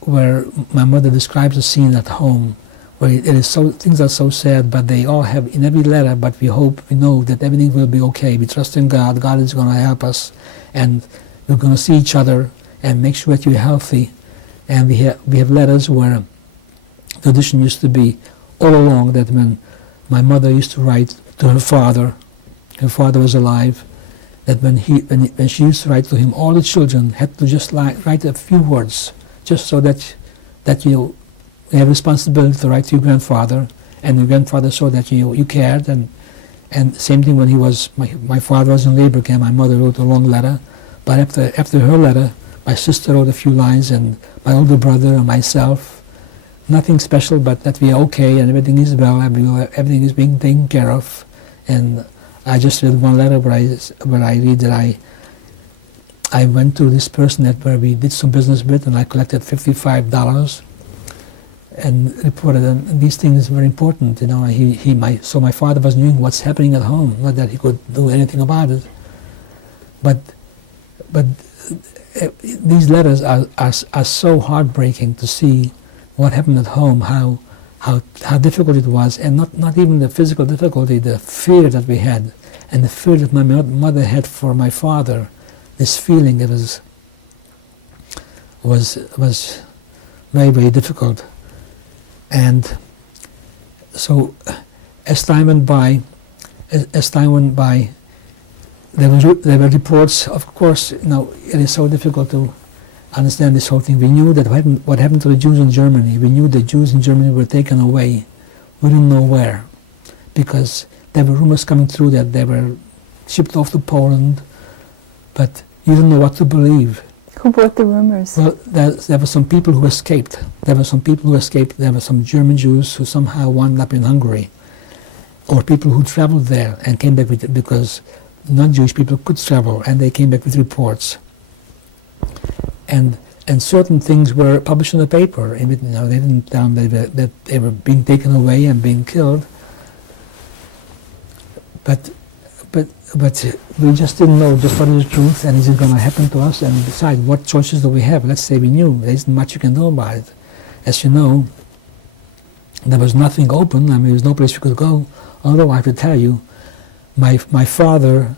where my mother describes a scene at home where it is so, things are so sad, but they all have in every letter, but we hope, we know that everything will be okay. We trust in God. God is going to help us, and we're going to see each other and make sure that you're healthy. And we have letters where the tradition used to be all along that when my mother used to write to her father was alive, that when she used to write to him, all the children had to just write a few words, just so that you have responsibility to write to your grandfather, and your grandfather saw that you cared, and same thing when my father was in labor camp, my mother wrote a long letter, but after her letter, my sister wrote a few lines, and my older brother and myself, nothing special, but that we are okay and everything is well, everything is being taken care of. And I just read one letter where I read that I went to this person where we did some business with, and I collected $55 and reported. And these things are very important, you know. So my father was knowing what's happening at home, not that he could do anything about it. But these letters are so heartbreaking to see what happened at home, how difficult it was, and not even the physical difficulty, the fear that we had, and the fear that my mother had for my father. This feeling that was very, very difficult. And so as time went by, there were reports. Of course, you know, it is so difficult to understand this whole thing. We knew that what happened to the Jews in Germany. We knew the Jews in Germany were taken away. We didn't know where, because there were rumors coming through that they were shipped off to Poland, but you didn't know what to believe. Who brought the rumors? Well, there were some people who escaped. There were some German Jews who somehow wound up in Hungary, or people who traveled there and came back with it, because non-Jewish people could travel, and they came back with reports. And certain things were published in the paper. You know, they didn't tell them that they were being taken away and being killed. But we just didn't know just what is the truth, and is it going to happen to us, and decide what choices do we have. Let's say we knew. There isn't much you can do about it. As you know, there was nothing open. I mean, there was no place we could go. Although I have to tell you, my father,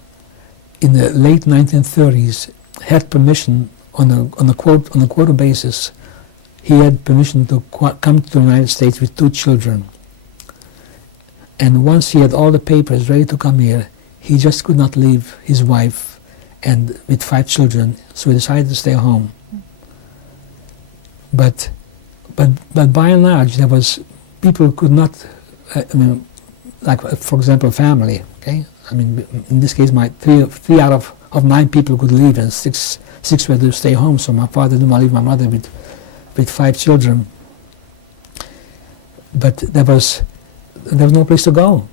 in the late 1930s, had permission on a quota basis. He had permission to come to the United States with 2 children. And once he had all the papers ready to come here, he just could not leave his wife and with 5 children, so he decided to stay home. But by and large, there was people who could not. I mean, like for example, family. Okay, I mean, in this case, my three out of 9 people could leave, and six were to stay home. So my father didn't want to leave my mother with 5 children. But there was no place to go,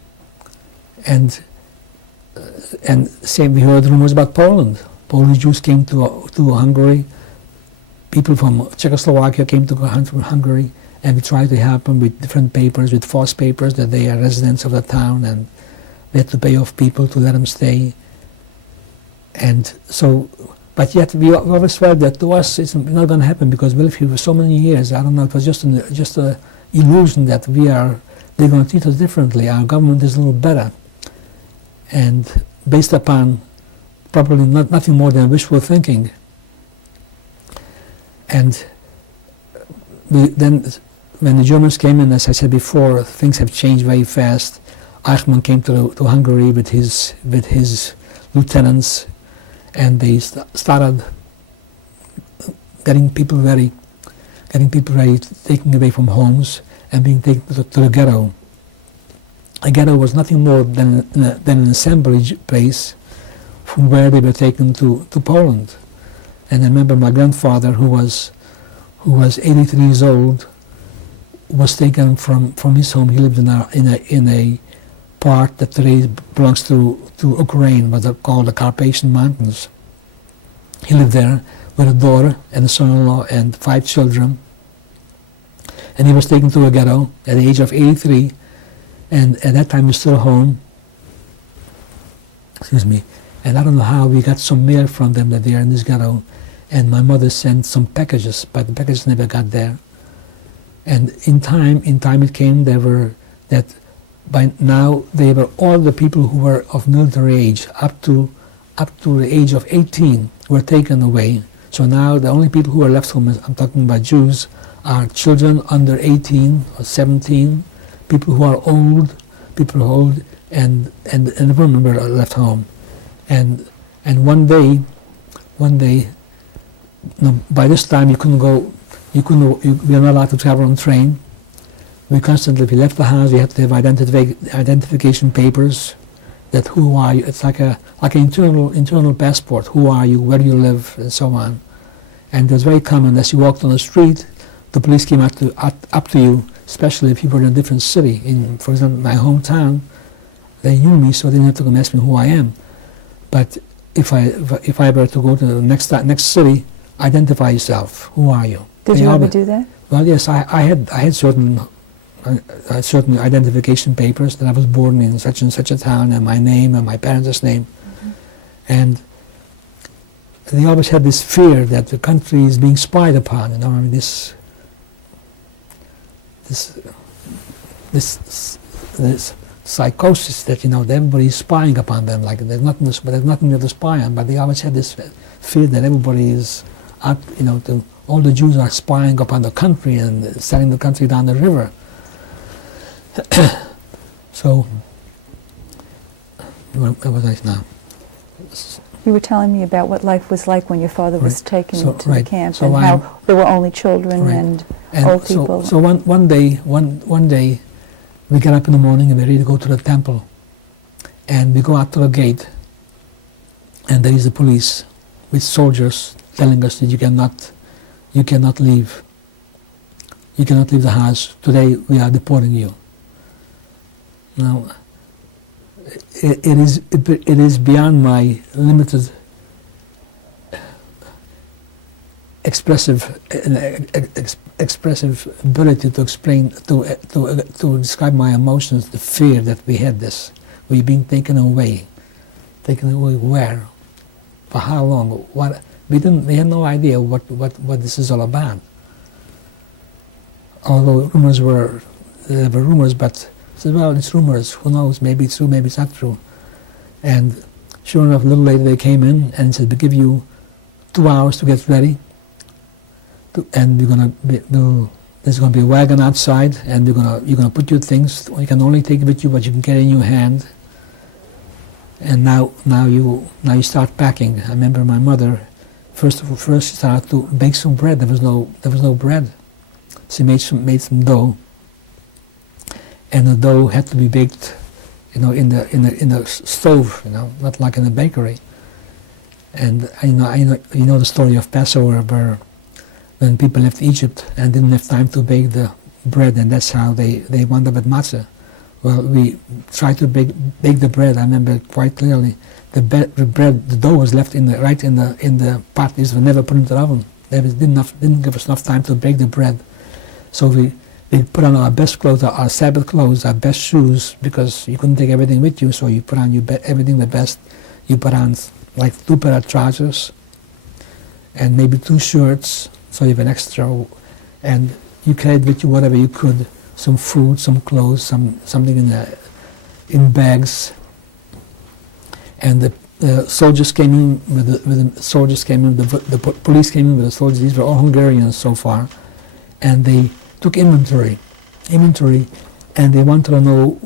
and same, we heard rumors about Poland. Polish Jews came to Hungary. People from Czechoslovakia came to Hungary, and we tried to help them with different papers, with false papers that they are residents of the town, and we had to pay off people to let them stay. And so, but yet we always felt that to us it's not going to happen, because we lived here for so many years. I don't know, it was just an illusion that they're going to treat us differently. Our government is a little better, and based upon probably nothing more than wishful thinking. And then when the Germans came in, as I said before, things have changed very fast. Eichmann came to Hungary with his lieutenants, and they started getting people ready, taking away from homes and being taken to the ghetto. A ghetto was nothing more than an assembly place from where they were taken to Poland. And I remember my grandfather, who was 83 years old, was taken from his home. He lived in a part that today belongs to Ukraine, what are called the Carpathian Mountains. He lived there with a daughter and a son-in-law and 5 children. And he was taken to a ghetto at the age of 83, and at that time he was still home. Excuse me. And I don't know how we got some mail from them that they are in this ghetto. and my mother sent some packages, but the packages never got there. And in time it came, that by now they were all the people who were of military age up to the age of 18 were taken away. So now the only people who are left home, I'm talking about Jews, are children under 18 or 17, people who are old, and the women were left home. And one day, by this time we were not allowed to travel on train. We constantly left the house. We had to have identification papers. That who are you? It's like an internal passport. Who are you? Where do you live? And so on. And it was very common as you walked on the street, the police came up to you, especially if you were in a different city. For example, my hometown, they knew me, so they didn't have to come ask me who I am. But if I were to go to the next city, identify yourself. Who are you? Did you ever do that? Well, yes, I had certain identification papers that I was born in such and such a town, and my name and my parents' name. Mm-hmm. And they always had this fear that the country is being spied upon. I mean, this psychosis that everybody is spying upon them. Like there's nothing to spy on. But they always had this fear that everybody is out. All the Jews are spying upon the country and sending the country down the river. So, where was I now? You were telling me about what life was like when your father was taken to the camp, so and how there were only children and old people. So one day, we get up in the morning and we're ready to go to the temple, and we go out to the gate, and there is the police with soldiers telling us that you cannot leave. You cannot leave the house. Today we are deporting you. Now, it is beyond my limited expressive ability to explain to describe my emotions. The fear that we had this, we've been taken away where, for how long? What we had no idea what this is all about. Although there were rumors, but said, well, it's rumors, who knows, maybe it's true, maybe it's not true. And sure enough, a little later they came in and said, we'll give you 2 hours to get ready, and there's going to be a wagon outside, and you're going to put your things, you can only take it with you what you can carry in your hand. And now you start packing. I remember my mother, first started to bake some bread. There was no bread. She made some dough, and the dough had to be baked, in the stove, not like in a bakery. And I know the story of Passover, where when people left Egypt and didn't have time to bake the bread, and that's how they wound up at matzah. Well, we tried to bake the bread. I remember quite clearly. The dough was left in the pot. It was never put into the oven. They didn't give us enough time to bake the bread. So we put on our best clothes, our Sabbath clothes, our best shoes, because you couldn't take everything with you. So you put on everything the best. You put on like 2 pair of trousers, and maybe 2 shirts. So you have an extra, and you carried with you whatever you could. Some food, some clothes, something in bags. And the soldiers came in the police came in with the soldiers. These were all Hungarians so far, and they took inventory, and they wanted to know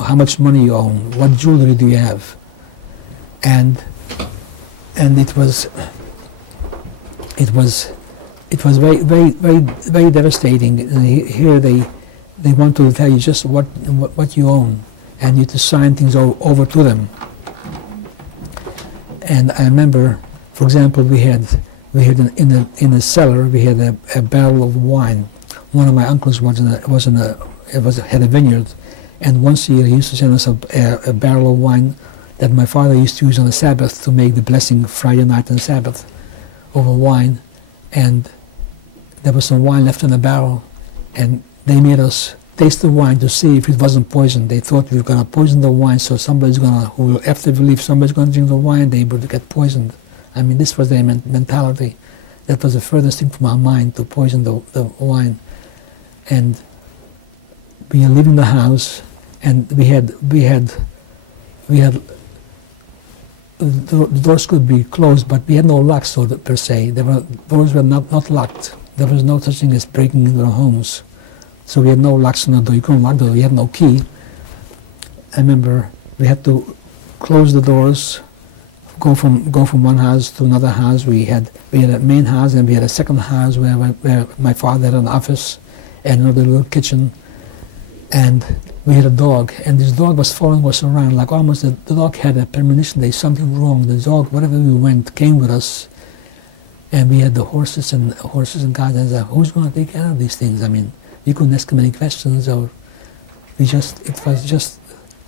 how much money you own, what jewelry do you have, and it was very, very, very, very devastating. And here they want to tell you just what you own, and you have to sign things over to them. And I remember, for example, we had in the cellar we had a barrel of wine. One of my uncles had a vineyard, and once a year he used to send us a barrel of wine that my father used to use on the Sabbath to make the blessing Friday night and Sabbath over wine. And there was some wine left in the barrel, and they made us taste the wine to see if it wasn't poisoned. They thought we were going to poison the wine, so after we leave, somebody's going to drink the wine, they would get poisoned. I mean, this was their mentality. That was the furthest thing from our mind, to poison the wine. And we were leaving the house, and we had the doors could be closed, but we had no lock, so per se. Doors were not locked. There was no such thing as breaking into our homes. So we had no locks on the door. You couldn't lock the door. We had no key. I remember we had to close the doors, go from one house to another house. We had a main house, and we had a second house where my father had an office and another little kitchen. And we had a dog, and this dog was following us around, like almost the dog had a premonition there's something wrong. The dog, wherever we went, came with us. And we had the horses and guys, and who's going to take care of these things? I mean, we couldn't ask him any questions, or these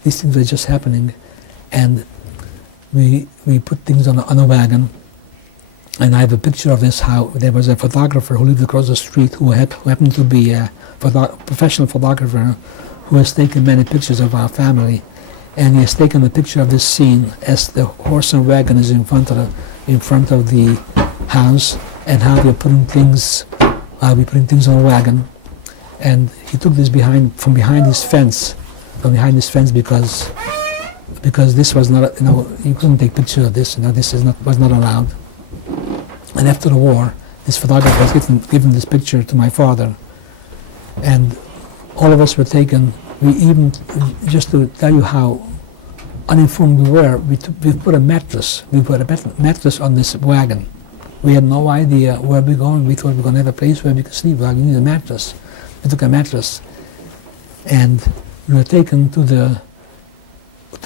things were just happening. And we put things on a wagon, and I have a picture of this, how there was a photographer who lived across the street who happened to be a professional photographer who has taken many pictures of our family, and he has taken a picture of this scene as the horse and wagon is in front of the house, and how we're putting things on a wagon. And he took this from behind his fence because this was not, you couldn't take pictures of this, this was not allowed. And after the war, this photographer was given this picture to my father, and all of us were taken. We even, just to tell you how uninformed we were, we put a mattress on this wagon. We had no idea where we're going. We thought we were going to have a place where we could sleep. Well, we need a mattress. We took a mattress, and we were taken to the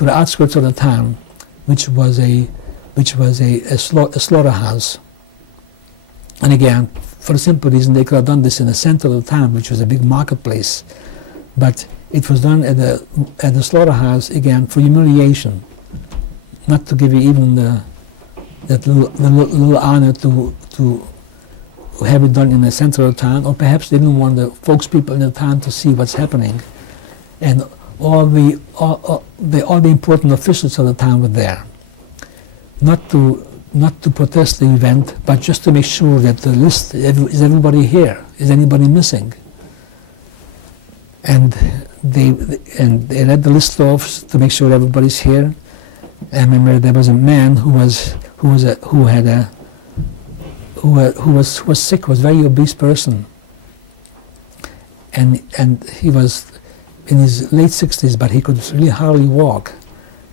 outskirts of the town, which was a slaughterhouse. And again, for the simple reason, they could have done this in the center of the town, which was a big marketplace, but it was done at the slaughterhouse, again, for humiliation, not to give you even that little honor to have it done in the center of the town, or perhaps they didn't want the people in the town to see what's happening. And all the important officials of the town were there, not to protest the event, but just to make sure that the list, is everybody here? Is anybody missing? And they read the list off to make sure everybody's here. I remember there was a man who was sick, was a very obese person, and he was in his late 60s, but he could really hardly walk.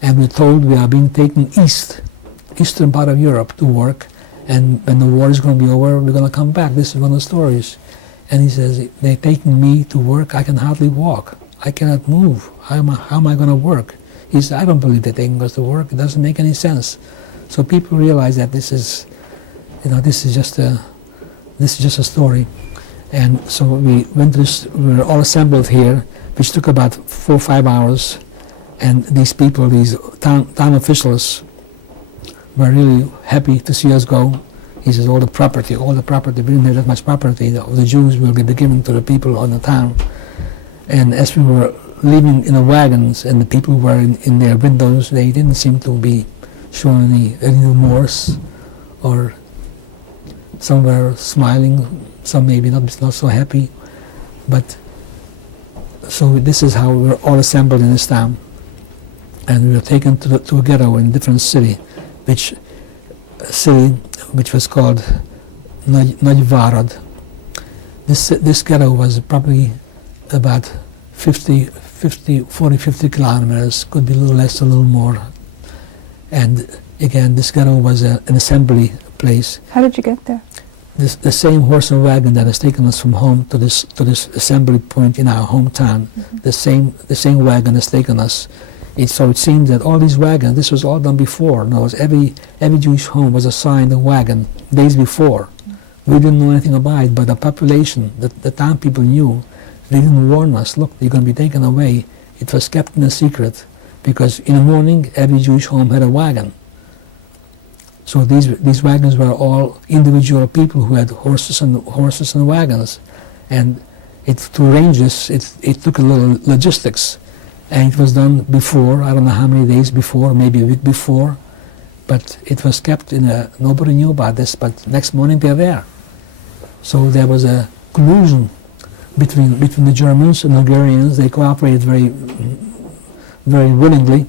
And we're told we are being taken eastern part of Europe to work, and when the war is going to be over, we're going to come back. This is one of the stories. And he says, they're taking me to work, I can hardly walk. I cannot move. How am I going to work? He said, I don't believe they're taking us to work. It doesn't make any sense. So people realize that this is just a story. And so we were all assembled here, which took about 4 or 5 hours. And these people, these town officials, were really happy to see us go. He says, all the property, we didn't have that much property, the Jews will be given to the people on the town. And as we were leaving in the wagons, and the people were in their windows, they didn't seem to be showing any remorse, or some were smiling, some maybe not so happy. But so this is how we were all assembled in this town. And we were taken to a ghetto in a different city, which was called Nagyvárad. This ghetto was probably about 50 kilometers, could be a little less, a little more. And again, this ghetto was an assembly place. How did you get there? The same horse and wagon that has taken us from home to this assembly point in our hometown, the same wagon has taken us. So it seems that all these wagons, this was all done before. In other words, every Jewish home was assigned a wagon days before. We didn't know anything about it, but the population, the town people knew. They didn't warn us, look, you're going to be taken away. It was kept in a secret, because in the morning, every Jewish home had a wagon. So these wagons were all individual people who had horses and wagons. And to arrange this, it took a little logistics. And it was done before, I don't know how many days before, maybe a week before. but it was kept in a, nobody knew about this, but next morning they're there. So there was a collusion between the Germans and Hungarians. They cooperated very willingly,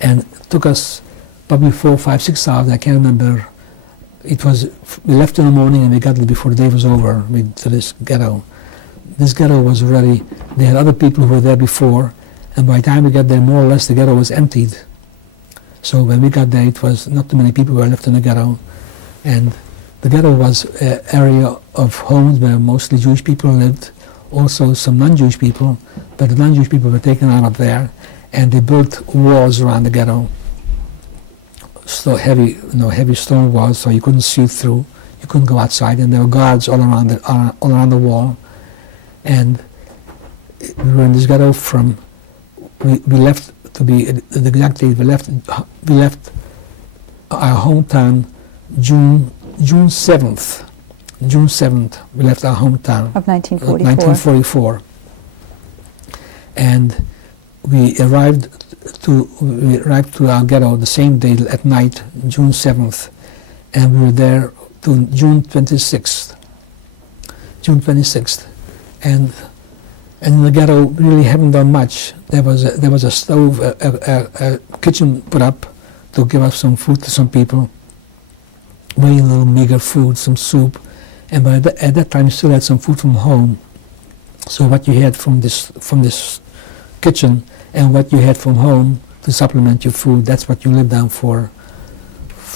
and it took us probably 4, 5, 6 hours, I can't remember. It was, we left in the morning and we got there before the day was over to this ghetto. This ghetto was already, they had other people who were there before, and by the time we got there, more or less the ghetto was emptied. So when we got there, it was not too many people were left in the ghetto, and the ghetto was an area of homes where mostly Jewish people lived, also some non-Jewish people, but the non-Jewish people were taken out of there, and they built walls around the ghetto. So heavy stone walls, so you couldn't see through, you couldn't go outside, and there were guards all around the wall. And we were in this ghetto from, we left, to be the exact date, we left our hometown June 7th. June 7th, we left our hometown. Of 1944. And we arrived to our ghetto the same day at night, June 7th, and we were there to June 26th. June 26th, and in the ghetto we really haven't done much. There was a stove, a kitchen put up to give us some food to some people. Very little meager food, some soup, and at that time you still had some food from home. So what you had from this kitchen and what you had from home to supplement your food, that's what you lived on for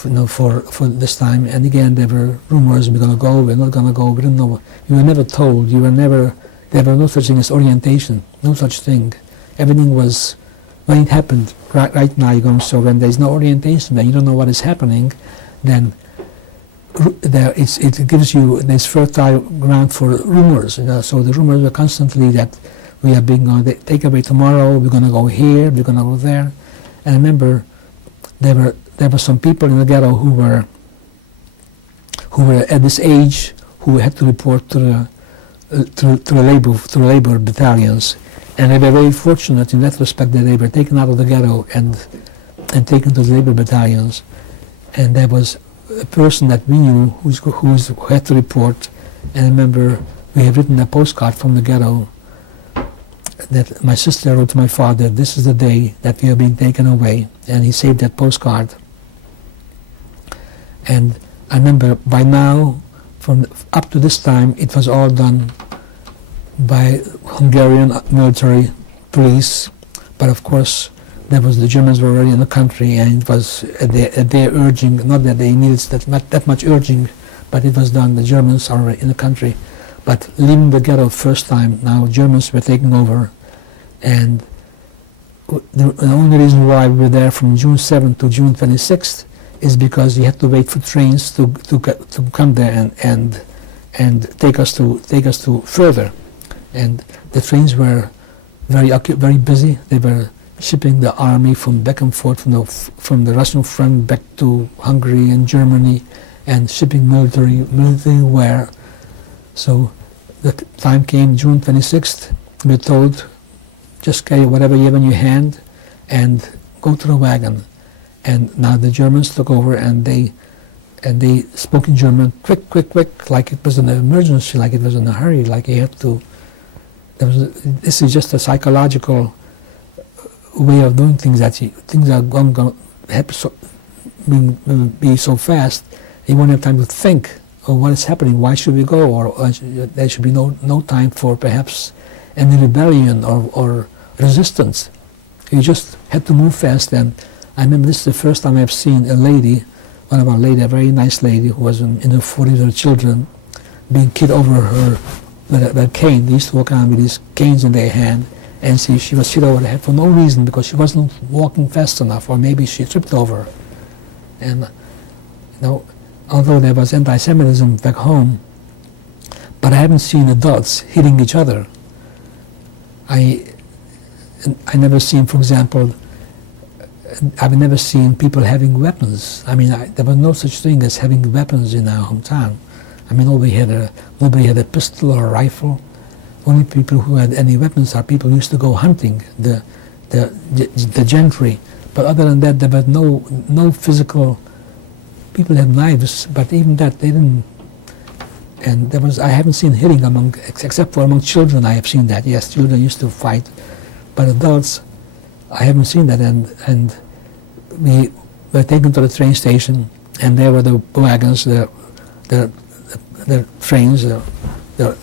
this time. And again, there were rumors, we're going to go, we're not going to go, we didn't know. You were never told, there were no such thing as orientation, no such thing. Everything was, when it happened, right now you're going, so when there's no orientation, when you don't know what is happening, then it gives you this fertile ground for rumors. So the rumors were constantly that we are being going to take away tomorrow, we're going to go here, we're going to go there. And I remember there were some people in the ghetto who were at this age who had to report to the labor battalions, and they were very fortunate in that respect that they were taken out of the ghetto and taken to the labor battalions. And there was a person that we knew who had to report, and I remember we had written a postcard from the ghetto that my sister wrote to my father, this is the day that we are being taken away, and he saved that postcard. And I remember by now, from up to this time, it was all done by Hungarian military police, but of course the Germans were already in the country, and it was at their urging, not that they needed that much urging, but it was done, the Germans are already in the country. But leaving the ghetto first time, now Germans were taking over, and the only reason why we were there from June 7th to June 26th is because you had to wait for trains to come there and take us to further. And the trains were very busy. They were shipping the army from back and forth from the Russian front back to Hungary and Germany, and shipping military wear. So the time came, June 26th, we were told, just carry whatever you have in your hand and go to the wagon. And now the Germans took over, and they spoke in German, quick, like it was an emergency, like it was in a hurry, like you had to. This is just a psychological way of doing things, that things are going to be so fast, you won't have time to think of what is happening, why should we go, or there should be no time for perhaps any rebellion or resistance. You just had to move fast. And I remember this is the first time I've seen a lady, one of our ladies, a very nice lady who was in her 40s with her children, being kicked over her with a cane. They used to walk around with these canes in their hand, and she was hit over the head for no reason, because she wasn't walking fast enough, or maybe she tripped over. And although there was anti-Semitism back home, but I haven't seen adults hitting each other. I never seen, for example, I've never seen people having weapons. I mean, there was no such thing as having weapons in our hometown. I mean, nobody had a pistol or a rifle. Only people who had any weapons are people who used to go hunting, the gentry. But other than that, there was no physical. People had knives, but even that they didn't. And I haven't seen hitting except for among children. I have seen that. Yes, children used to fight, but adults, I haven't seen that. And we were taken to the train station, and there were the wagons, the trains, the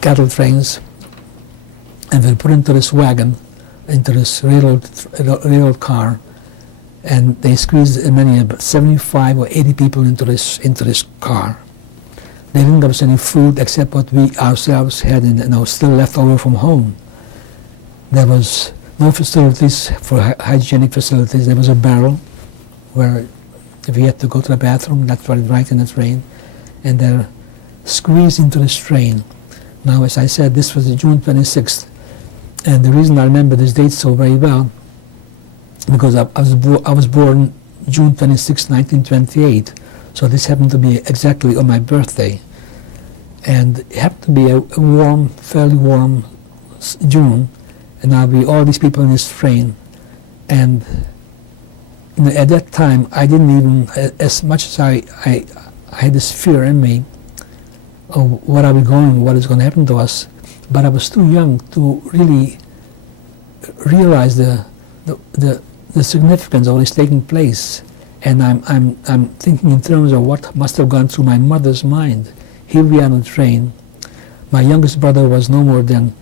cattle trains, and we were put into this wagon, into this railroad car, and they squeezed about 75 or 80 people into this car. They didn't give us any food except what we ourselves had, still left over from home. There was no facilities for hygienic facilities. There was a barrel where if you had to go to the bathroom, that's right in the train, and they're squeezed into this train. Now, as I said, this was June 26th, and the reason I remember this date so very well, because I was born June 26, 1928, so this happened to be exactly on my birthday, and it happened to be a warm, fairly warm June, and now all these people in this train, and at that time I didn't even, as much as I had this fear in me of what are we going, what is going to happen to us, but I was too young to really realize the significance of what is taking place. And I'm thinking in terms of what must have gone through my mother's mind. Here we are on a train. My youngest brother was no more than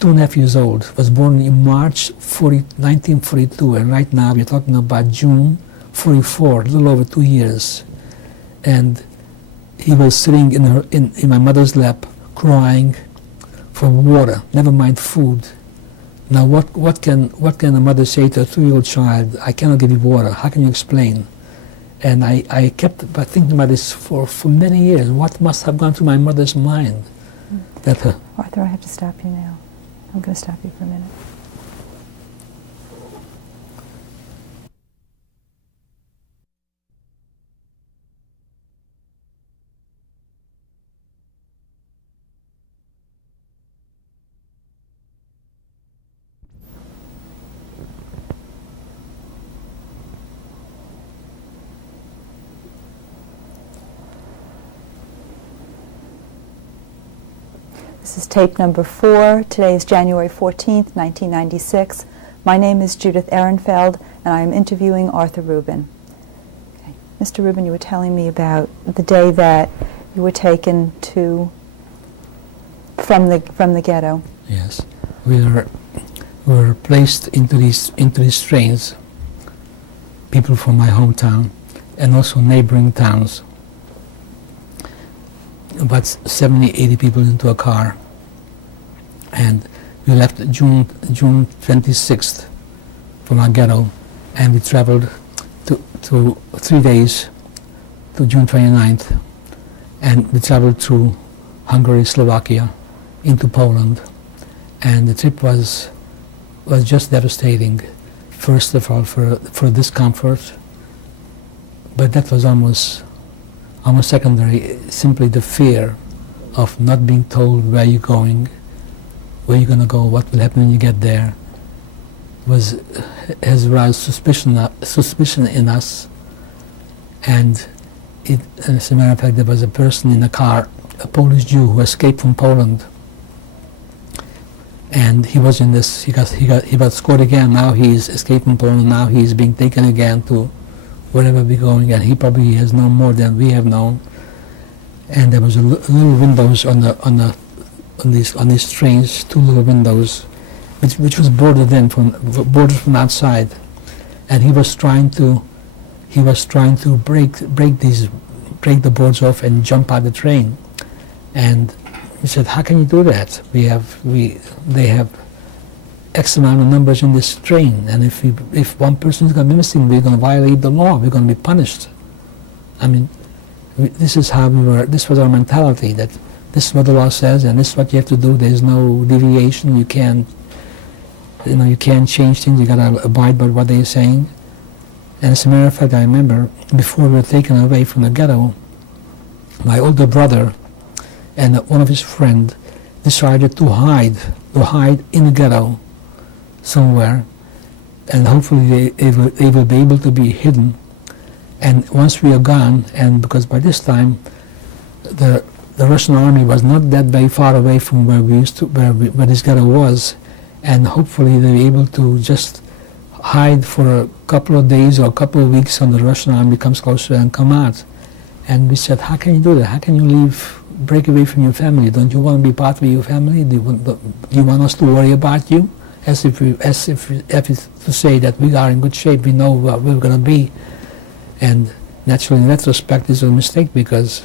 2.5 years old, was born in March 1942, and right now we're talking about June 44, a little over 2 years. And he was sitting in my mother's lap, crying for water, never mind food. Now what can a mother say to a 2-year-old child? I cannot give you water. How can you explain? And I kept thinking about this for many years. What must have gone through my mother's mind? Arthur, I have to stop you now. I'm going to stop you for a minute. This is tape number 4. Today is January 14th, 1996. My name is Judith Ehrenfeld, and I am interviewing Arthur Rubin. Okay. Mr. Rubin, you were telling me about the day that you were taken from the ghetto. Yes, we were placed into these trains, people from my hometown, and also neighboring towns. About 70, 80 people into a car, and we left June 26th from our ghetto, and we traveled to 3 days to June 29th, and we traveled through Hungary, Slovakia, into Poland, and the trip was just devastating. First of all, for discomfort, but that was almost secondary. Simply the fear of not being told where you're going, where you're going to go, what will happen when you get there, has aroused suspicion in us. And as a matter of fact, there was a person in the car, a Polish Jew who escaped from Poland, and he was in this. He got scored again. Now he's escaped from Poland. Now he's being taken again to wherever we're going, and he probably has known more than we have known. And there was little windows on these trains, 2 little windows, which was boarded from outside, and he was trying to break the boards off and jump out the train. And he said, "How can you do that? They have X amount of numbers in this train, and if one person is going to be missing, we're going to violate the law. We're going to be punished." I mean, this is how we were. This was our mentality, that this is what the law says, and this is what you have to do. There's no deviation. You can't change things. You got to abide by what they're saying. And as a matter of fact, I remember before we were taken away from the ghetto, my older brother and one of his friends decided to hide in the ghetto somewhere, and hopefully they will be able to be hidden. And once we are gone, and because by this time the Russian army was not that very far away from where where this ghetto was, and hopefully they'll be able to just hide for a couple of days or a couple of weeks until the Russian army comes closer and come out. And we said, how can you do that? How can you break away from your family? Don't you want to be part of your family? Do you want us to worry about you? As if to say that we are in good shape, we know what we're going to be. And naturally, in retrospect, it's a mistake, because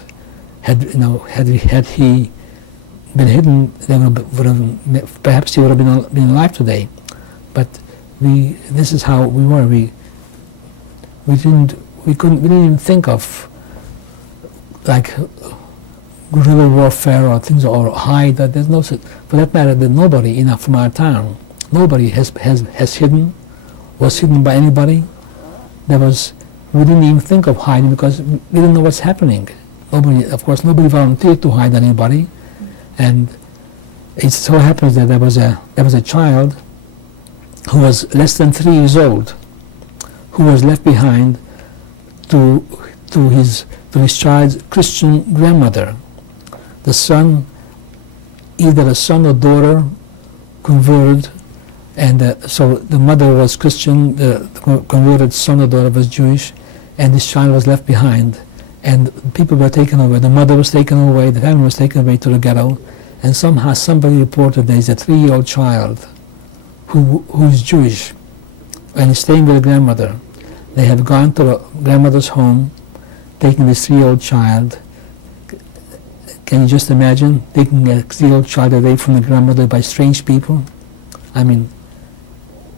had he been hidden, perhaps he would have been alive today. But this is how we were. We didn't even think of like guerrilla warfare or things, or hide. That there's no, for that matter, that nobody from our town, nobody was hidden by anybody. We didn't even think of hiding, because we didn't know what's happening. Nobody volunteered to hide anybody. And it so happens that there was a child who was less than 3 years old, who was left behind to his child's Christian grandmother. The son, either a son or daughter, converted, and so the mother was Christian, the converted son or daughter was Jewish, and this child was left behind. And people were taken away. The mother was taken away, the family was taken away to the ghetto, and somehow somebody reported there is a 3-year-old child who is Jewish and is staying with the grandmother. They have gone to the grandmother's home, taking this 3-year-old child. Can you just imagine taking a 3-year-old child away from the grandmother by strange people? I mean,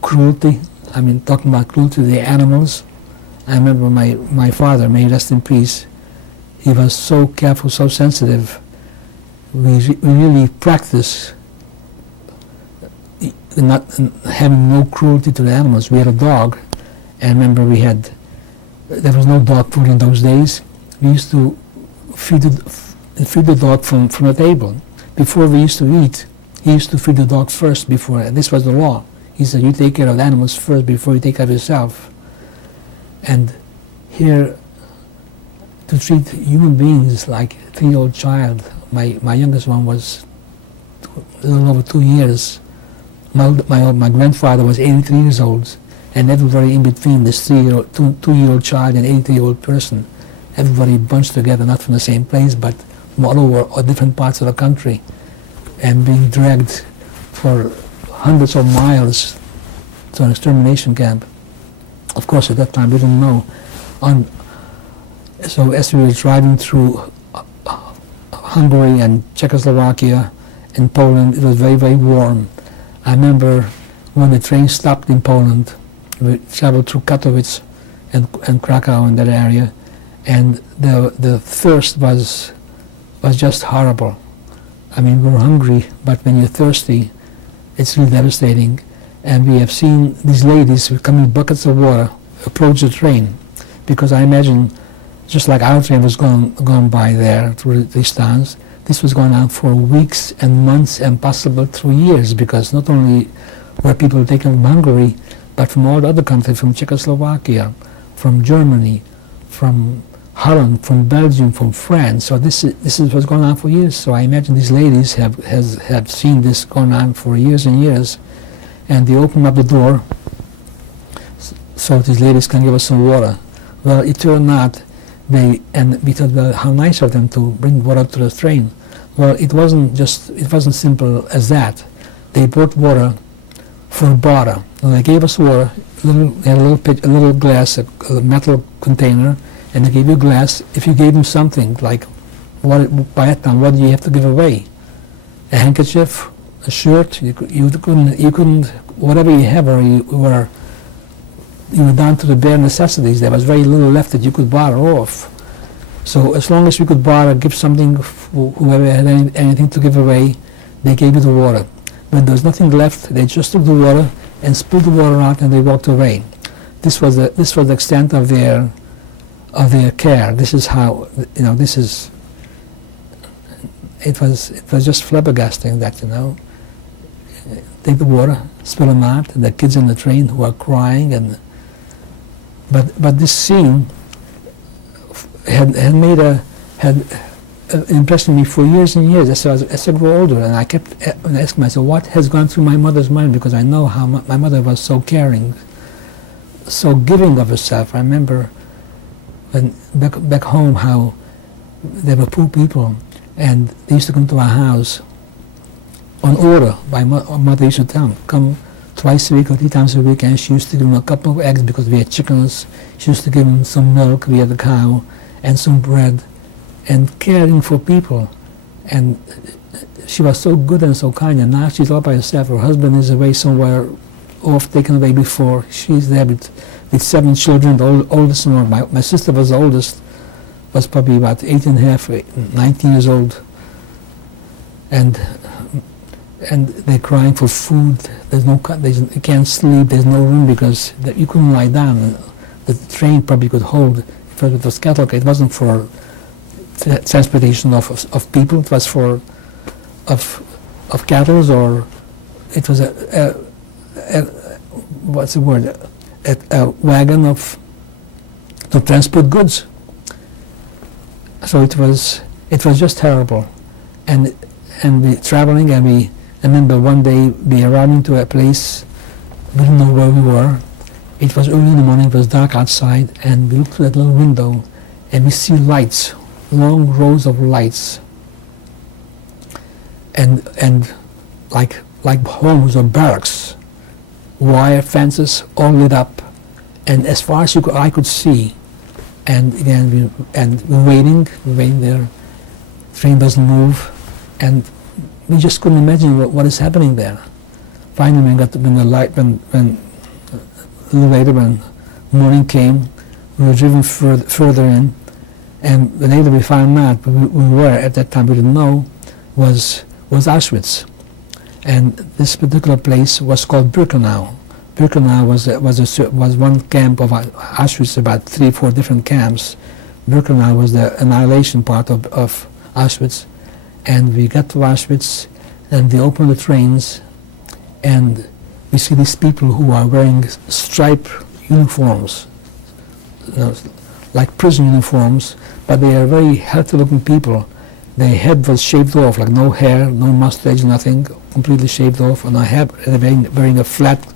cruelty. I mean, talking about cruelty to the animals. I remember my father, may he rest in peace, he was so careful, so sensitive. We really practiced not having no cruelty to the animals. We had a dog, and remember there was no dog food in those days. We used to feed the dog from the table. Before we used to eat, he used to feed the dog first before, this was the law. He said, you take care of the animals first before you take care of yourself. And here, to treat human beings like a 3-year-old child, my youngest one was a little over 2 years. My grandfather was 83 years old, and everybody in between, this 2-year-old child and 83-year-old person, everybody bunched together, not from the same place, but from all over different parts of the country, and being dragged for hundreds of miles to an extermination camp. Of course, at that time we didn't know. So as we were driving through Hungary and Czechoslovakia and Poland, it was very, very warm. I remember when the train stopped in Poland, we traveled through Katowice and Krakow in that area, and the thirst was just horrible. I mean, we're hungry, but when you're thirsty, it's really devastating. And we have seen these ladies with coming buckets of water approach the train, because I imagine, just like our train was gone by there through these towns, this was going on for weeks and months and possible through years, because not only were people taken from Hungary, but from all the other countries, from Czechoslovakia, from Germany, from Holland, from Belgium, from France. So this is what's going on for years. So I imagine these ladies have seen this going on for years and years, and they open up the door so these ladies can give us some water. Well, it turned out we thought, well, how nice of them to bring water to the train. Well, it wasn't simple as that. They brought water for a barter. They gave us water. They had a little glass, a metal container, and they gave you a glass. If you gave them something like, by that time, what do you have to give away? A handkerchief, a shirt. You couldn't. Whatever you have, or you were down to the bare necessities. There was very little left that you could barter off. So as long as you could barter, give something, whoever had anything to give away, they gave you the water. When there was nothing left, they just took the water and spilled the water out, and they walked away. This was the extent of their care. This is how, it was just flabbergasting that, take the water, spill them out, and the kids in the train who are crying, and but this scene had impressed me for years and years as I grew older, and I kept asking myself, what has gone through my mother's mind, because I know how my mother was so caring, so giving of herself. I remember when back home how there were poor people, and they used to come to our house on order. My mother used to tell them, come twice a week or 3 times a week, and she used to give them a couple of eggs because we had chickens. She used to give them some milk, we had a cow, and some bread, and caring for people. And she was so good and so kind, and now she's all by herself. Her husband is away somewhere, off, taken away before. She's there with 7 children, the oldest one. My sister was the oldest, was probably about 18 and a half, 19 years old. And they're crying for food. You can't sleep, there's no room because you couldn't lie down. The train probably could hold, it was cattle, it wasn't for transportation of people, it was for of cattle, or it was what's the word, a wagon to transport goods. So it was just terrible, and we traveling, and I remember one day we arrived into a place, we didn't know where we were. It was early in the morning, it was dark outside, and we looked through that little window, and we see lights, long rows of lights, and like homes or barracks, wire fences all lit up, and as far as I could see, and again we're waiting there. Train doesn't move, and we just couldn't imagine what is happening there. Finally, when a little later, when morning came, we were driven further in, and later we found out we were at that time, we didn't know, was Auschwitz, and this particular place was called Birkenau. Birkenau was one camp of Auschwitz, about 3 or 4 different camps. Birkenau was the annihilation part of Auschwitz, and we got to Auschwitz, and they opened the trains, and we see these people who are wearing striped uniforms, like prison uniforms, but they are very healthy-looking people. Their head was shaved off, like no hair, no mustache, nothing, completely shaved off, and they're wearing a flat